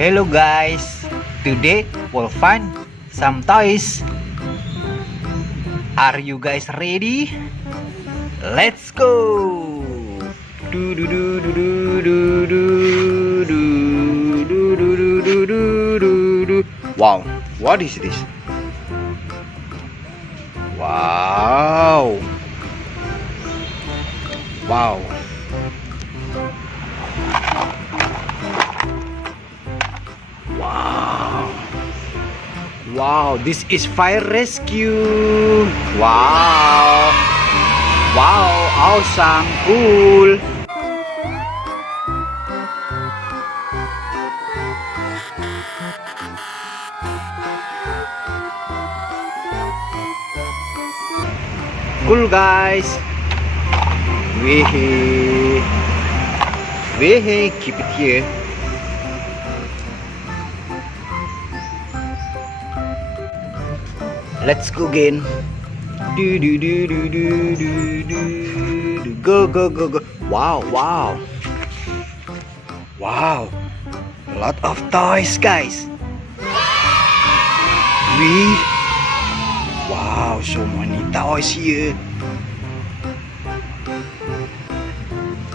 Hello guys, today we'll find some toys. Are you guys ready? Let's go! Wow, what is this? Wow! Wow! Wow! Wow! This is fire rescue! Wow! Wow! Awesome! Cool! Cool guys! Wehe! Wehe! Keep it here! Let's go again. Go, go, go, go. Wow, wow. Wow. A lot of toys, guys. Wow, so many toys here.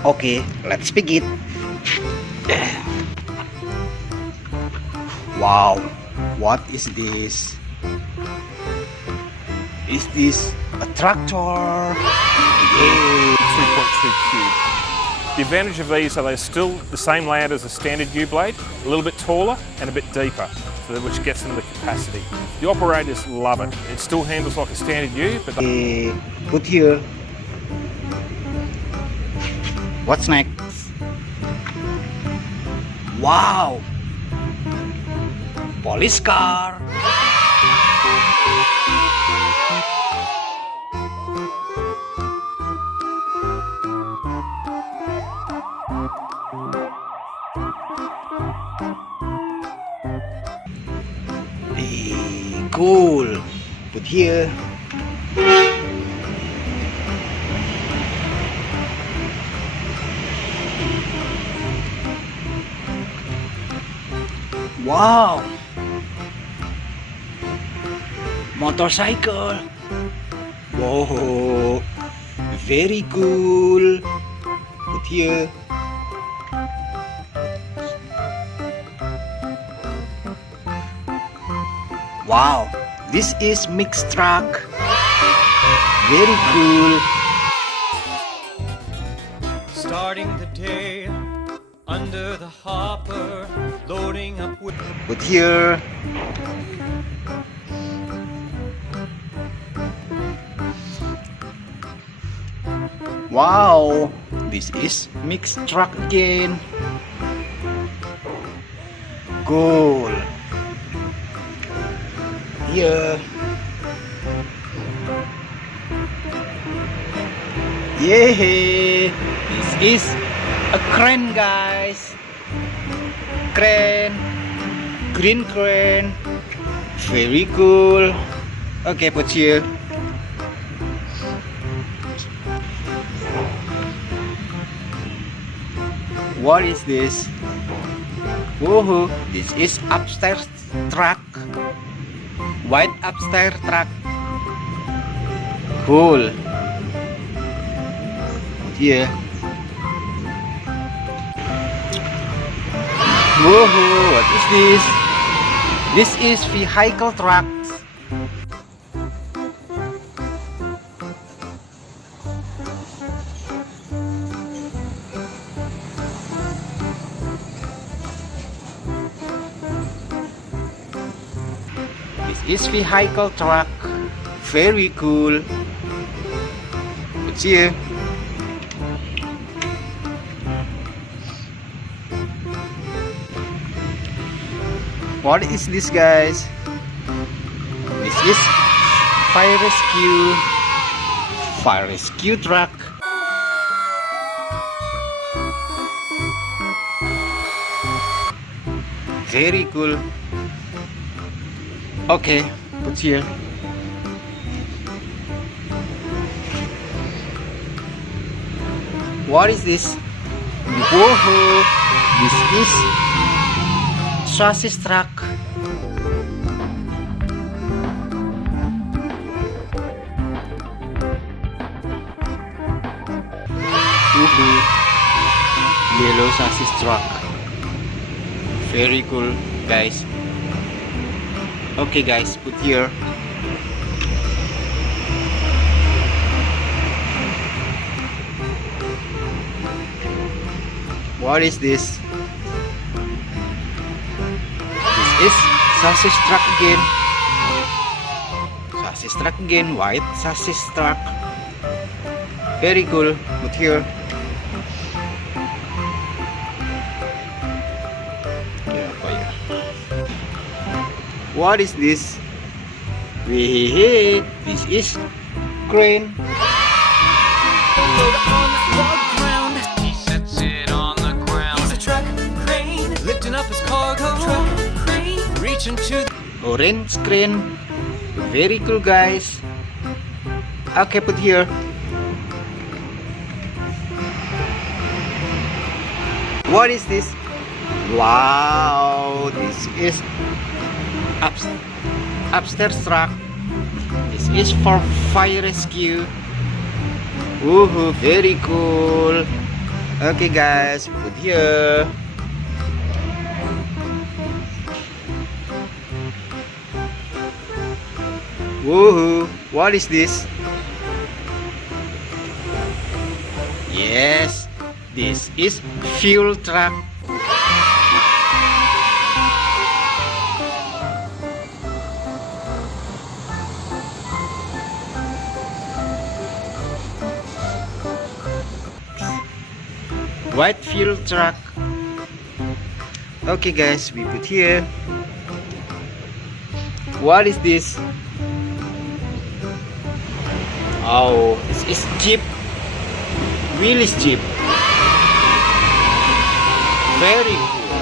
Okay, let's begin. Wow, what is this? Is this a tractor? Yeah. 2.2 cube. The advantage of these are they're still the same layout as a standard U-blade, a little bit taller and a bit deeper, which gets them the capacity. The operators love it. It still handles like a standard U, but put here. What's next? Wow! Police car! Cool. Put here. Wow. Motorcycle. Whoa. Very cool. Put here. Wow, this is mixed truck. Very cool. Starting the day under the hopper, loading up with. Put here. Wow, this is mixed truck again. Cool. Here. Yeah, this is a crane, guys. Crane, green crane, very cool. Okay, put here. What is this? Woohoo! This is upstairs truck. White upstairs truck. Cool. Here. Woohoo! What is this? This is vehicle truck. This vehicle truck, very cool. It's here. What is this, guys? This is fire rescue truck. Very cool. Okay, put here. What is this? Whoa! This is chassis truck. Yellow chassis truck. Very cool, guys. Okay, guys, put here. What is this? This is chassis truck again. Chassis truck again. White chassis truck. Very cool. Put here. What is this? This is crane. Load on the ground. He sets it on the ground. He's a truck crane, lifting up his cargo. Truck crane, reaching to the Orange crane. Very cool, guys. Okay, put here. What is this? Wow, this is upstairs truck. This is for fire rescue. Woohoo, very cool. Okay, guys, put here. Woohoo, what is this? Yes, this is fuel truck. White fuel truck. Okay, guys, we put here. What is this? Oh, this is Jeep. Willys Jeep. Very cool.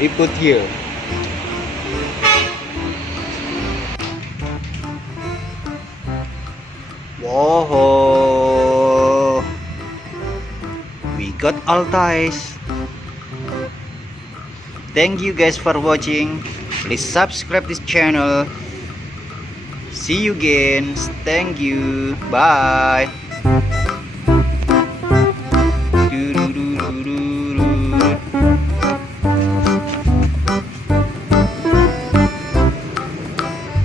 We put here. Whoa. We got all toys. Thank you guys for watching. Please subscribe this channel. See you again. Thank you. Bye.